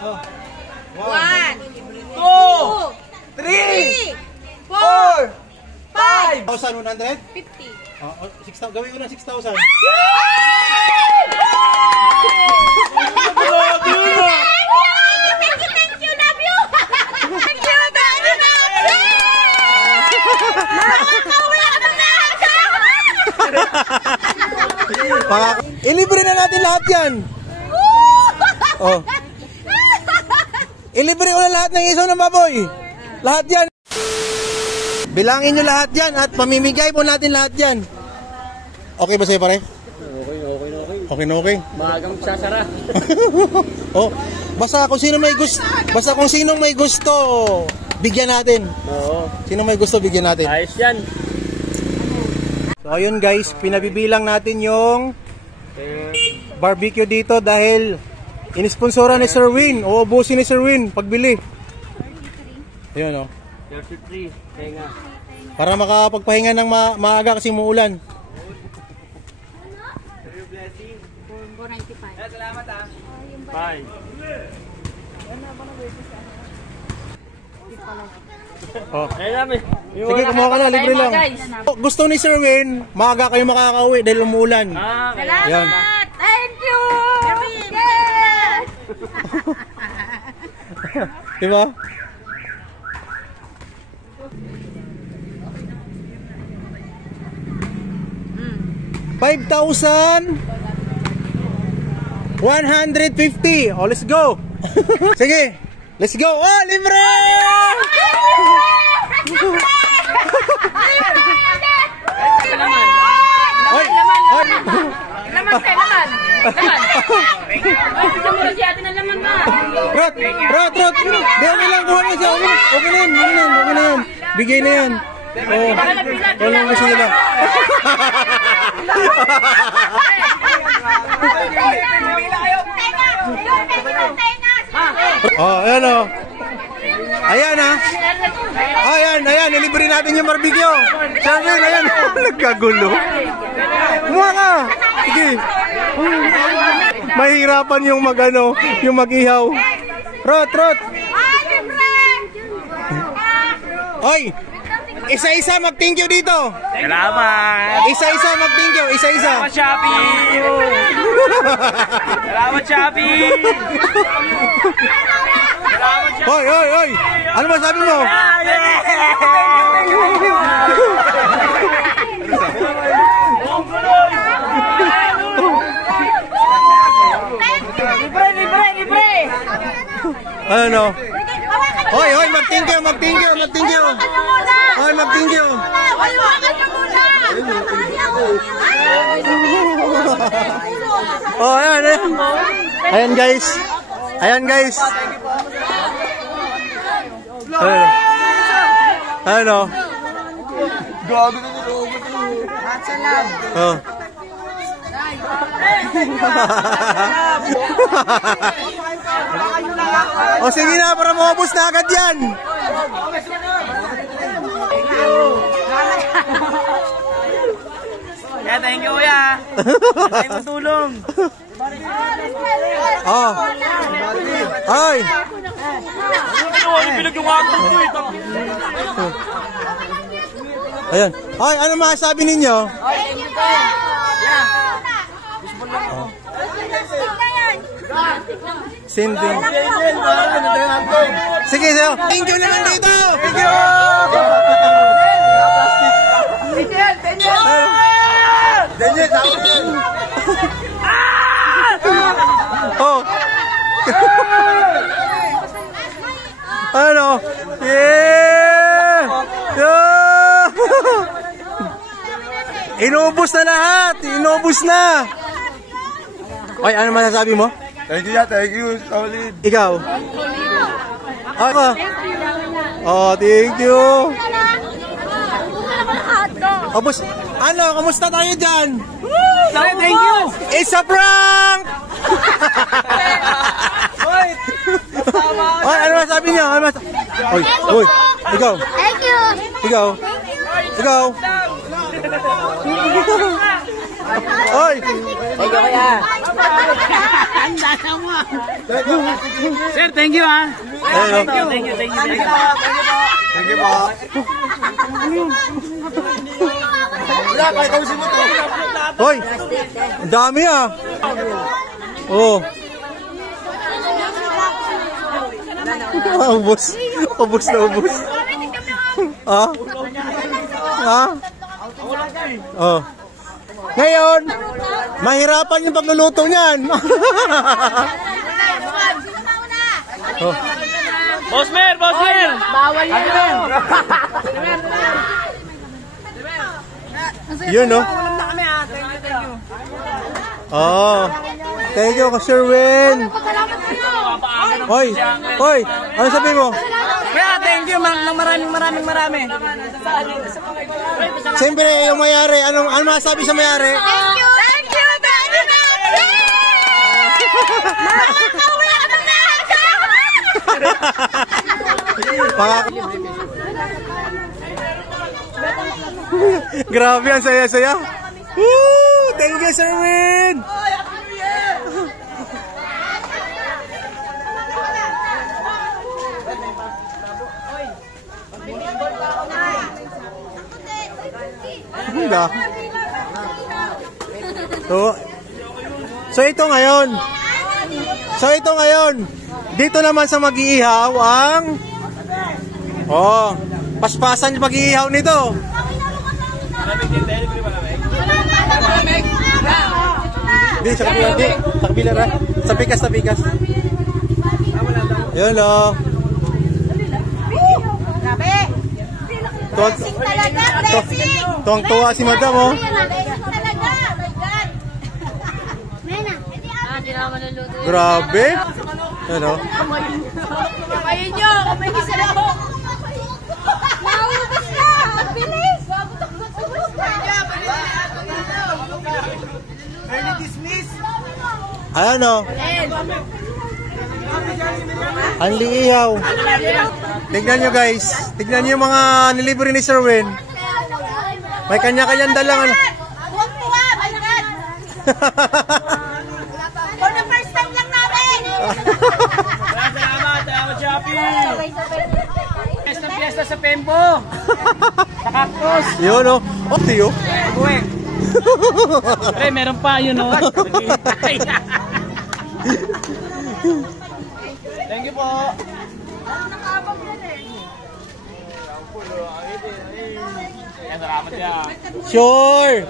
1, 2, 3, 4, 5. 1,150. 6,000. Gawin ko ng 6,000. Thank you, love you. Thank you, dami natin. Makakauwi ka na lahat. Ilibre na natin lahat yan. Oh. Ilibre ko na lahat ng isaw ng baboy. Lahat yan. Bilangin nyo lahat yan at pamimigay po natin lahat yan. Okay ba sa'yo pare? Okay na okay. Maagang sasara. Oh, basta kung sino may gusto, bigyan natin. Oo. Sino may gusto, bigyan natin. Ayos yan. So ayun guys, pinabibilang natin yung barbecue dito dahil inisponsora ni Sir Win. Uubusin ni Sir Win pagbili. Ayun oh. 33. Tenga. Para makapagpahinga ng maaga kasi muulan. 495. Salamat ah. 5. Oh. Ayun namin. Sige, kumuha ka na, libre lang. Gusto ni Sir Win, maaga kayo makakauwi dahil umuulan. Salamat. Yan. Thank you. Yes. Diba? $5,150. Oh, let's go. Sige, let's go. Oh, libre! Rot. Bigyan lang, kuha na siya. Okay na yan. Bigay na yan. Oh, walang gusto nila. Oh, ayan o. Ayan ha. Ayan, nilibre natin yung barbecue. Sabi, ayan. Nagkagulo. Kumuha ka. Sige. Mahirapan yung yung mag-ihaw. Rot. Oy, isa-isa mag-thank you dito. Salamat. Isa-isa mag-thank you. Isa-isa. Salamat, Shopee. Salamat, Shopee. Hoy. Ano ba sabi mo? Libre. Ano? Hoy, mag-thank you. Hoy, mag-thank you. Oh, ayan. Ayan guys. Ano? Gago na nito. Oh. O sige na, para maubos na agad yan. Thank you kuya. Thank you tulong. Oh. Ay. Ayan. Ay, ano masasabi ninyo? Sinding. Sige, sa'yo. Thank you naman dito. Thank you. Daniel. Oh. Ano? Yeah. Inubos na lahat. Inubos na. Ay, ano masasabi mo? Thank you, solid. Ikaw? Ako? Oh, thank you. Oh, boss, kamusta tayo dyan? Thank you. It's a prank! Ay, ano masabi niya? Oy, ikaw. Thank you. Ikaw. Oy. Thank you kuya. Sir, thank you ah. Ayun, oh. Thank you. Thank you po. Wala, kahit kausin mo to. Hoy, ang dami ah. Oh. Ubus. Ubus na ubus. Ah? Ah? Oh. Ngayon, mahirapan yung pagluluto niyan. Oh. Boss Mer! Bawal yan. Yun, no? Oh. Thank you, Sherwin. Hoy, hoy, ano sabi mo? Kaya, thank you. Marami. Siyempre, yung mayari, ano masabi sa mayari? Thank you very much! Makakauwi ka ng Grabe, ang saya-saya. Woo! Thank you, Sherwin! Handa. So ito ngayon. Dito naman sa mag-iihaw ang paspasan yung mag-iihaw nito. Di sa kabila ra. Sa pikas. Ayun oh. Grabe! Blessing talaga, blessing! Tuwang-tuwa si Madam oh. Blessing talaga, my God! Mena! Hindi na maluluto. Grabe. Ano? Kamayin nyo! Kamayin nyo sila ako! Naubos na! Ang bilis! Ubus na! Early dismiss. Ayan oh. Ang liihaw. Tignan nyo guys. Tignan nyo yung mga nilibre ni Sir Win. May kanya-kanyang dalang ano. Buwang-buwa! My God! For the first time lang namin! Salamat, Shopee. Fiesta sa Pembo. Sa Cactus. Yun oh. Oh, tiyo. Uwe. Pre, meron pa yun oh. Thank you po. Salamat ya. Sure.